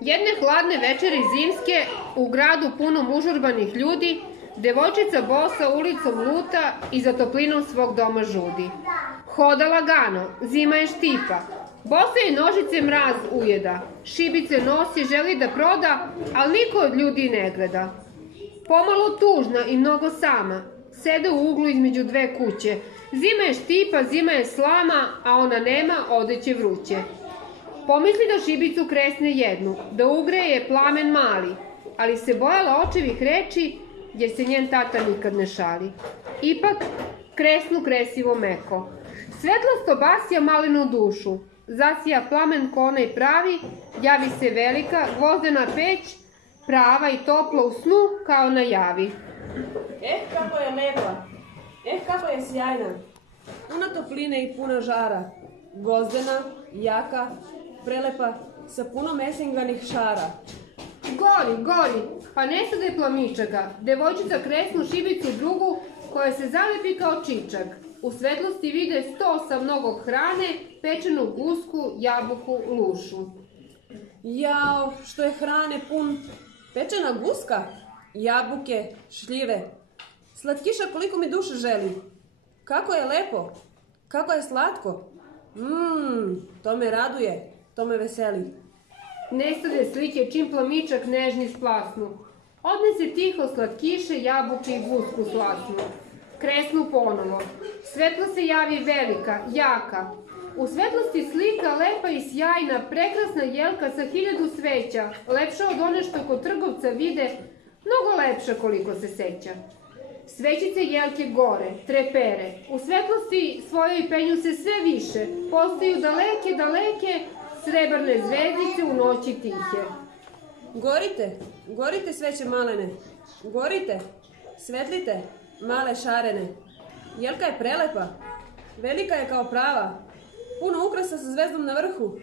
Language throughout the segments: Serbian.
Jedne hladne večeri zimske, u gradu punom užurbanih ljudi, devojčica bosa ulicom luta i za toplinom svog doma žudi. Hoda lagano, zima je štipa, bosa i nožice mraz ujeda, šibice nosi, želi da proda, ali niko od ljudi ne gleda. Pomalo tužna i mnogo sama, sede u uglu između dve kuće. Zima je štipa, zima je slama, a ona nema odeće vruće. Pomisli da šibicu kresne jednu, da ugreje plamen mali, ali se bojala očevih reči, jer se njen tata nikad ne šali. Ipak, kresnu kresivo meko. Svetlost obasja malenu dušu, zasija plamen ko onaj pravi, javi se velika, gvozdena peć, prava i topla u snu kao na javi. Kako je lepa, kako je sjajna, puna topline i puna žara, gvozdena, jaka, prelepa, sa puno mesenganih šara. Gori, pa ne sade plamičaka, devojčica kresnu šibicu drugu koja se zalepi kao čičak. U svetlosti vide sto sa mnogo hrane, pečenu gusku, jabuku, lušu. Jao, što je hrane pun, pečena guska, jabuke, šljive, slatkiša koliko mi duša želi. Kako je lepo, kako je slatko. To me raduje, to me veseli. Nestade slike čim plamičak nežni splasnu. Odnese tiho slatkiše, jabuke i gusku slasnu. Kresnu ponovo. Svetlo se javi velika, jaka. U svetlosti slika lepa i sjajna, prekrasna jelka sa 1000 sveća, lepša od one što kod trgovca vide, mnogo lepša koliko se seća. Svećice jelke gore, trepere, u svetlosti svojoj penju se sve više, postaju daleke, srebrne zvezdice u noći tihe. Gorite sveće malene, gorite, svetlite, male šarene. Jelka je prelepa, velika je kao prava, puno ukrasa sa zvezdom na vrhu,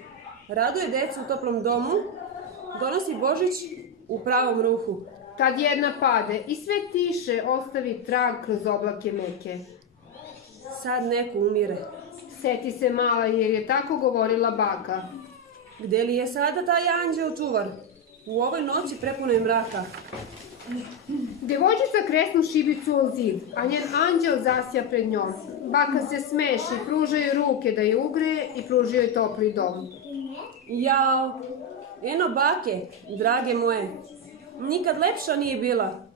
raduje decu u toplom domu, donosi Božić u pravom ruhu. Tad jedna pade i sve tiše ostavi trag kroz oblake meke. Sad neko umire. Seti se mala jer je tako govorila baka. Gde li je sada taj anđeo čuvar? U ovoj noći prepunoj mraka. Devojčica kresnu šibicu o zid, a njen anđeo zasja pred njom. Baka se smeši, pruža joj ruke da je ugreje i pruži joj topli dom. Jao, eno bake, drage moje, nikad lepša nije bila.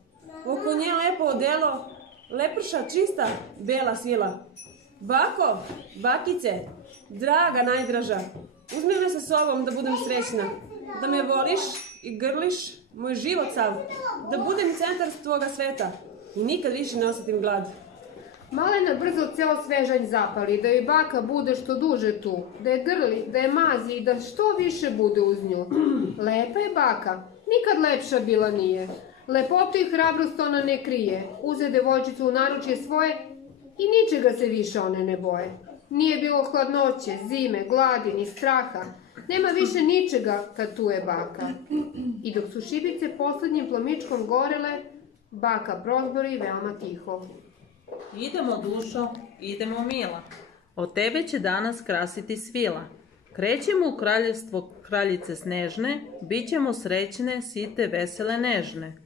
Oko nje lepo odelo, leprša čista, bela svila. Bako, bakice, draga najdraža, uzmi me sa sobom da budem srećna, da me voliš i grliš moj život sav, da budem centar tvoga sveta i nikad više ne osetim glad. Malena brzo ceo svežanj zapali, da joj baka bude što duže tu, da je grli, da je mazi i da što više bude uz nju. Lepa je baka, nikad lepša bila nije. Lepotu i hrabrost ona ne krije, uze devojčicu u naručje svoje i ničega se više one ne boje. Nije bilo hladnoće, zime, gladi ni straha, nema više ničega kad tu je baka. I dok su šibice poslednjim plamičkom gorele, baka prozbori veoma tiho. Idemo, dušo, idemo, mila. Od tebe će danas krasiti svila. Krećemo u kraljevstvo kraljice snežne, bit ćemo srećne, site, vesele, nežne.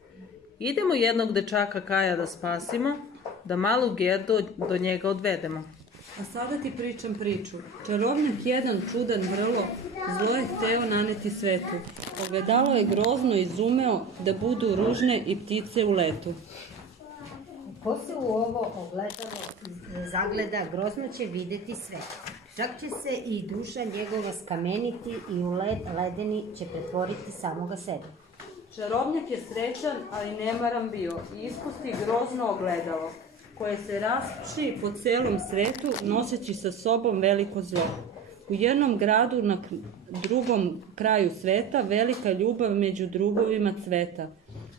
Idemo jednog dečaka Kaja da spasimo, da malu Gerdu do njega odvedemo. A sada ti pričam priču. Čarovnik jedan čudan vrlo, zlo je hteo naneti svetu. Ogledalo je grozno izumeo da budu ružne i ptice u letu. Ko se u ovo ogledalo zagleda, grozno će videti sve. Čak će se i duša njegova skameniti i u led ledeni će pretvoriti samoga sebe. Čarovnjak je srećan, ali nemaran bio i ispusti grozno ogledalo, koje se raspši po celom svetu, noseći sa sobom veliko zlo. U jednom gradu na drugom kraju sveta velika ljubav među drugovima cveta.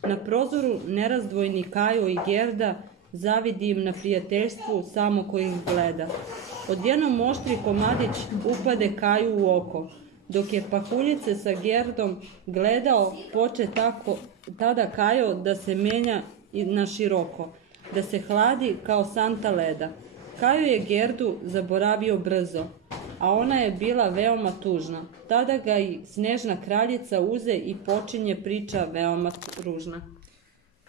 Na prozoru nerazdvojni Kajo i Gerda, zavidi im na prijateljstvu samo ko ih gleda. Odjednom oštri komadić upade Kaju u oko. Dok je pahuljice sa Gerdom gledao, poče tada Kajo da se menja na široko, da se hladi kao santa leda. Kajo je Gerdu zaboravio brzo. a ona je bila veoma tužna. Tada ga i snežna kraljica uze i počinje priča veoma ružna.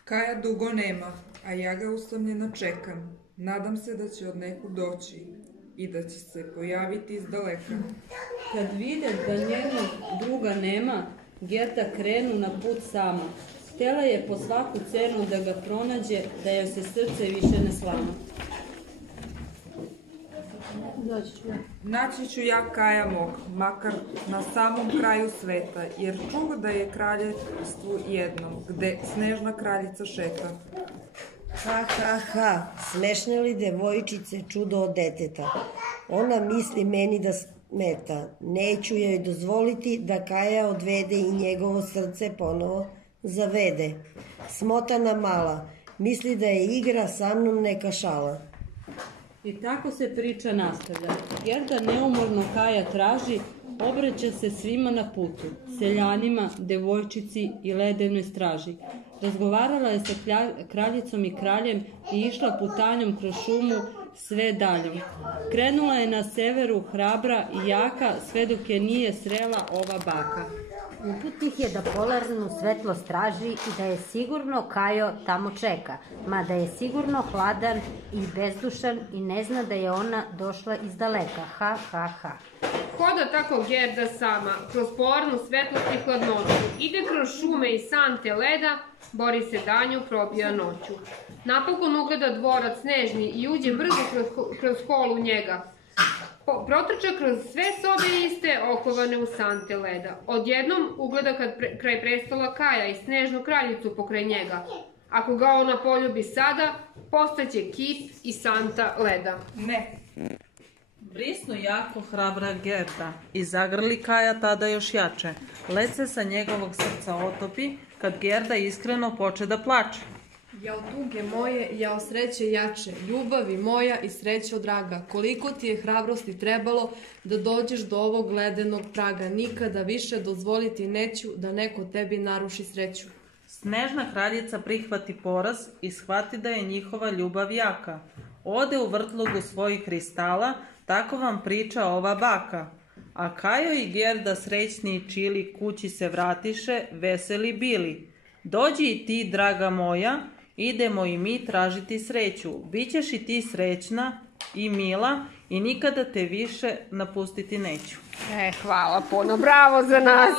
Kaja dugo nema, a ja ga usamljeno čekam. Nadam se da će od nekud doći i da će se pojaviti iz daleka. Kad vide da njenog druga nema, Gerda krenu na put sama. Htela je po svaku cenu da ga pronađe, da joj se srce više ne slama. Naći ću ja Kaja mog, makar na samom kraju sveta, jer čuo da je kraljevstvu jednom, gde snežna kraljica šeta. Ha, ha, ha, smešne li devojčice čudo od deteta? Ona misli meni da smeta. Neću joj dozvoliti da Kaja odvede i njegovo srce ponovo zavede. Smotana mala, misli da je igra, sa mnom neka šala. I tako se priča nastavlja. Gerda neumorno Kaja traži, obraća se svima na putu, seljanima, devojčici i ledenoj straži. Razgovarala je sa kraljicom i kraljem i išla putanjom kroz šumu sve daljom. Krenula je na severu hrabra i jaka, sve dok je nije srela ova baka. Uputnih je da polarnu svetlost traži i da je sigurno Kajo tamo čeka, mada je sigurno hladan i bezdušan i ne zna da je ona došla iz daleka. Ha, ha, ha. Hoda tako Gerda sama, kroz polarnu svetlost i hladnoću. Ide kroz šume i sante leda, bori se danju, probija noću. Napokon ugleda dvorac snežni i uđe brzo kroz hol u njega. Protrča kroz sve sobe iste, okovane u sante leda. Odjednom ugleda kraj prestola Kaja i snežnu kraljicu pokraj njega. Ako ga ona poljubi sada, postaće kip i santa leda. Ne. Brisnu jako hrabra Gerda i zagrli Kaja tada još jače. Led se sa njegovog srca otopi, kad Gerda iskreno poče da plače. Jao tuge moje, jao sreće jače, ljubavi moja i srećo draga, koliko ti je hrabrosti trebalo da dođeš do ovog ledenog praga, nikada više dozvoliti neću da neko tebi naruši sreću. Snežna kraljica prihvati poraz i shvati da je njihova ljubav jaka. Ode u vrtlogu svojih kristala, tako vam priča ova baka. A Kajo i Gerda srećni i čili kući se vratiše, veseli bili. Dođi i ti, draga moja, idemo i mi tražiti sreću. Bićeš i ti srećna i mila i nikada te više napustiti neću. Hvala puno, bravo za nas!